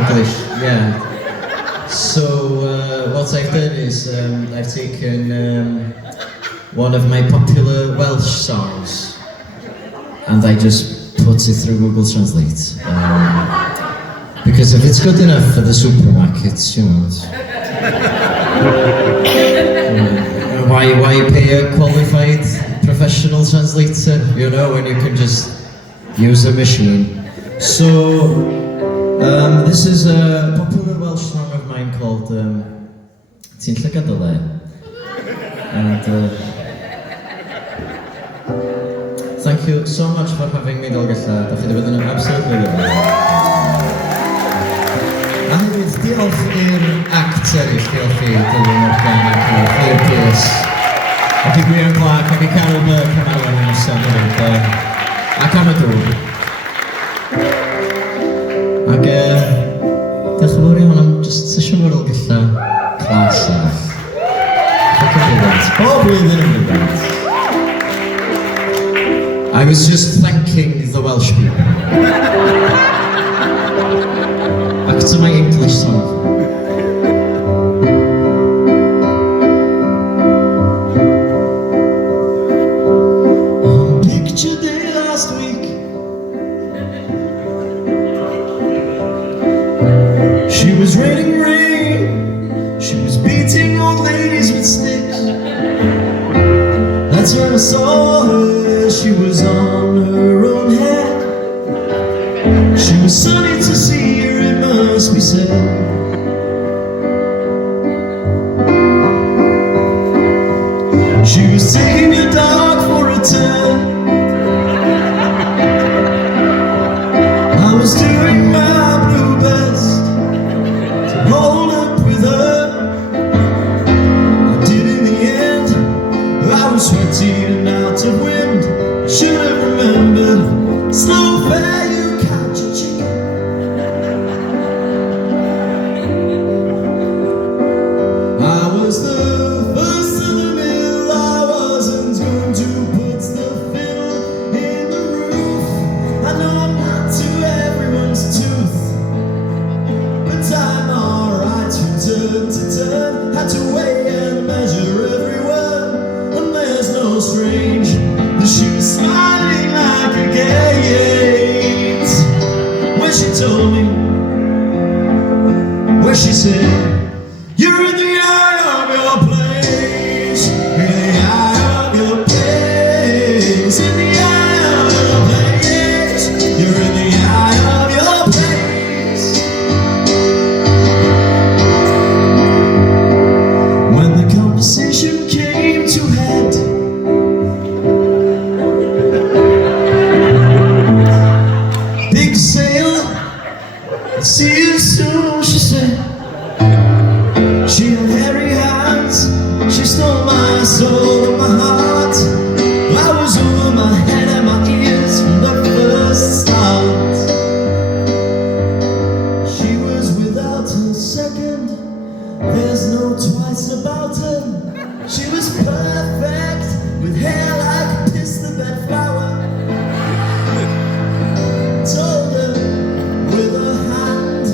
English, yeah. So what I've done is I've taken one of my popular Welsh songs and I just put it through Google Translate. Because if it's good enough for the supermarkets, you know, why pay a qualified professional translator, you know, when you can just use a machine. So, this is a popular Welsh song of mine called Ti'n llygad o le. And thank you so much for having me, Dolgella. Dach chi wedi bod yn absolutely lyfli. A hefyd, diolch i'r actor i diolch i Dylan Morgan ac i Claire Pearce. Ac i Gwyn Clark ac i Carol Burke am Alan yn ystod hefyd. Ac am y dŵr. Ac diolch yn fawr iawn am just sesiwn fawr Dolgella clas arall. Fucking brilliant. Bob blwyddyn yn brilliant. I was just thanking the Welsh people. Back to my English song. On picture day last week, she was raining rain, she was beating old ladies with sticks. That's when I saw her, she was on her own head. She was sunny to see her, it must be said. She was taking a dog for a turn. I was doing my blue best to hold up with her. I did in the end. I was sweaty and out of wind. Should have remembered, slow fare you catch a chicken. I was the first of the mill. I wasn't going to put the fiddle in the roof. I know I'm not to everyone's tooth, but I'm alright from turn to turn. Had to weigh and measure every word, and there's no strange that she was smiling like a gate when she told me, when she said, you're in the eye of your place, in the eye of your place, in the eye of your place, you're in the eye of your place. When the conversation came to head, big sail, see you soon, she said. She had hairy hands, she stole my soul and my heart. I was over my head and my ears from the first start. She was without her second, there's no twice about her. She was perfect, with hair like piss the bed flower. Told her with her hand,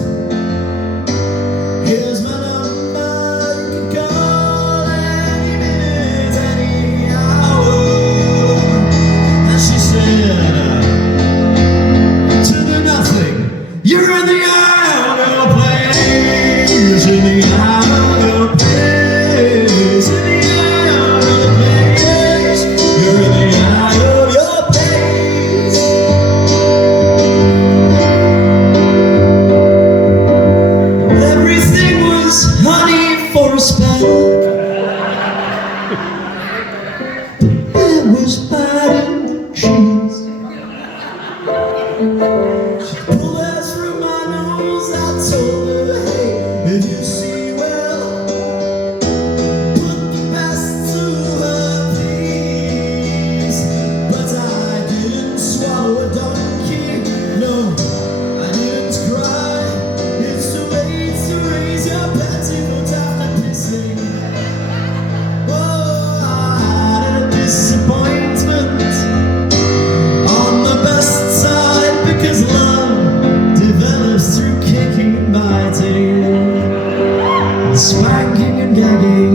gagging.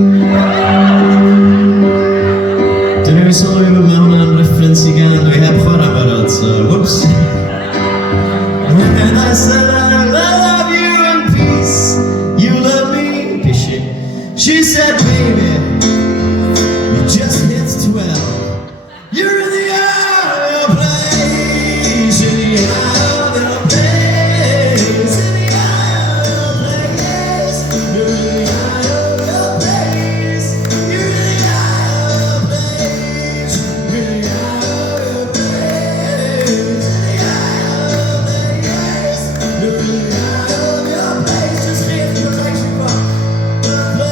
Du nu sa vi nog med en referens igen. Vi har förra varit så whoops. And I said I love you in peace. You love me, fishy. She said, baby, you just hit 12. You're in the eye of your place. In the eye of your place. In the eye of your place. You're in the eye of your place. You're in the eye of your place. You're in the eye of your place. In the eye of your place. You're in the eye of your place. Just hit your legs from the place.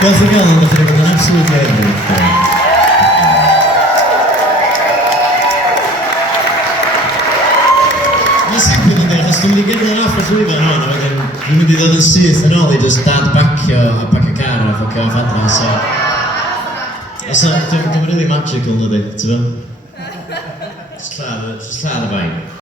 Grazie mille, non mi frega assolutamente. Ma sempre non è, sto mi chiedono la frasuiva, no, non mi dico del sì, se no they just stand back a pacca cara, perché ho fatto la sa. La sa, ti vedo di magic under det, tyvärr. Så klarar det, så klarar det bara.